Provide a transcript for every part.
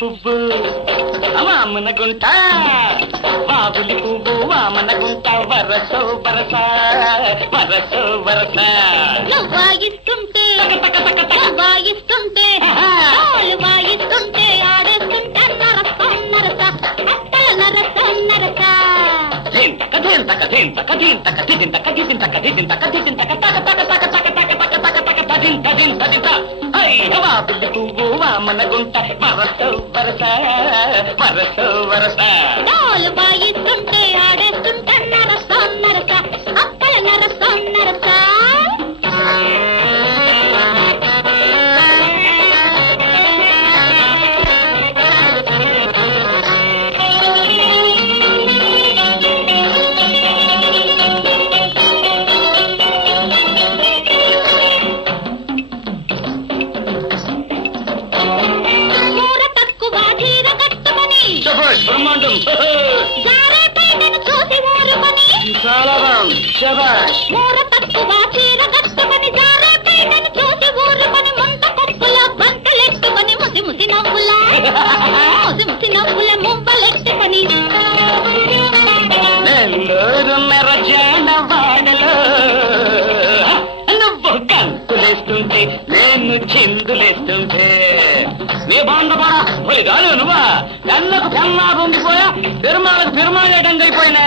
పువ్వు వామన గుంట బాబులి పువ్వు వామన గుంట వరసో వరస వరసో వరస వాయిస్తుంటే వాయిస్తుంటే వాయిస్తుంటే ఆడేస్తుంటే నరసం నరస అట్టల నరసం నరస ధింతక ధింతక ధింతక ధింతక ధింతక ధింతక ధింతక తక తక తక తక తక తక తక తక తదింత దింత దింత బాబులి పువ్వు వామన గుంట వరసో వరస వరసో వరస వాయిస్తుంటే ఆడేస్తుంటే నరసం నరస అట్టల నరసం నరస బ్రహ్మాండం చాలా బాగుంది శభాష్ మూర తక్కువ చీర కట్టుకొని జారే పైనను చూసి ఊరుకొని ముంత కొప్పుల బంకలెట్టుకొని ముసి ముసి నవ్వుల ముంపలెట్టుకొని నెల్లూరు మెరజాన వాడలో నువ్వు కంతులేస్తుంటే నేను చిందులేస్తుంటే నీ బాండపడా పోయి కాదు నువ్వా కళ్ళకు కన్నా పొంగిపోయా పెరుమాళ్ళకు పెరుమాళేటంగా అయిపోయినా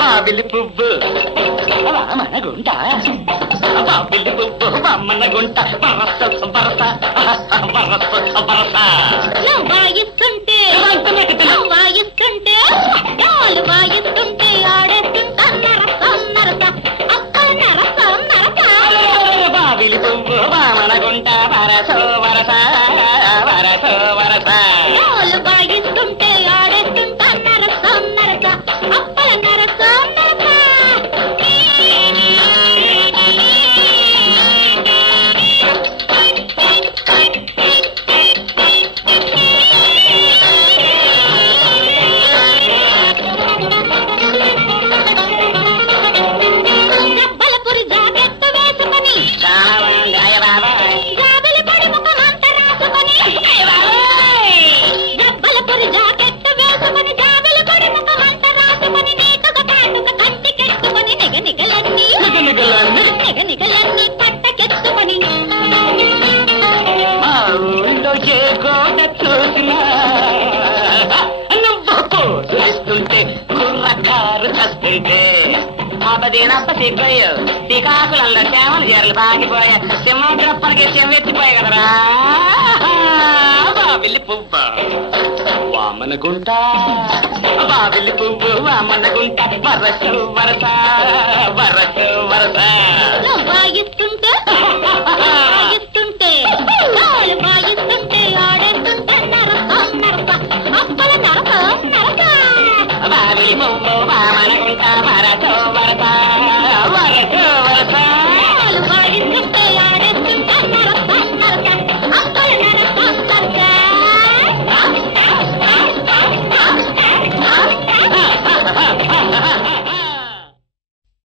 బాబిలి పువ్వు వామన గుంట బాబిలి పువ్వు వామన గుంట వరస వరస వరస వరస వాయిస్తుంటే వాయిస్తుంటే వాయిస్తుంటే ఆడేస్తుంటా నరసం నరస అక్కల నరసం నరస బాబిలి పువ్వు వామన గుంట వరసో వరస వరసో వరస వాయిస్తుంటే ఆడేస్తుంటా నరసం నరస అక్కల నరసం నరస దెబ్బలపురి జాకెట్టు వేసుకొని జాబిలి పడి ముఖమంత రాసుకొని దెబ్బలపురి జాకెట్టు వేసుకొని జాబిలి పడి ముఖమంత రాసుకొని నీటుగా కాటుక కంటికెత్తుకొని నిగనిగలన్నీ పట్టకెత్తుకొని మా ఊళ్ళో ఏ గోడ చూసినా నువ్వు పోతుంటే కుర్రకారు చస్తుంటే అబ్బదీనప్ప సిగ్గయ్యో శ్రీకాకుళంలో చేమలు చీరలు బాగిపోయా సింహాద్రప్పటికి చెవెత్తిపోయా కదరా బాబిల్లి పువ్వు వామన గుంట బాబిల్లి పువ్వు వామన గుంట వరస వరస వరస వరస వాయిస్తుంటే వాయిస్తుంటే ఆడేస్తుంటే నరసం నరస అప్పల నరసం నరస బాబిలి పువ్వు వామన గుంట వరస వరస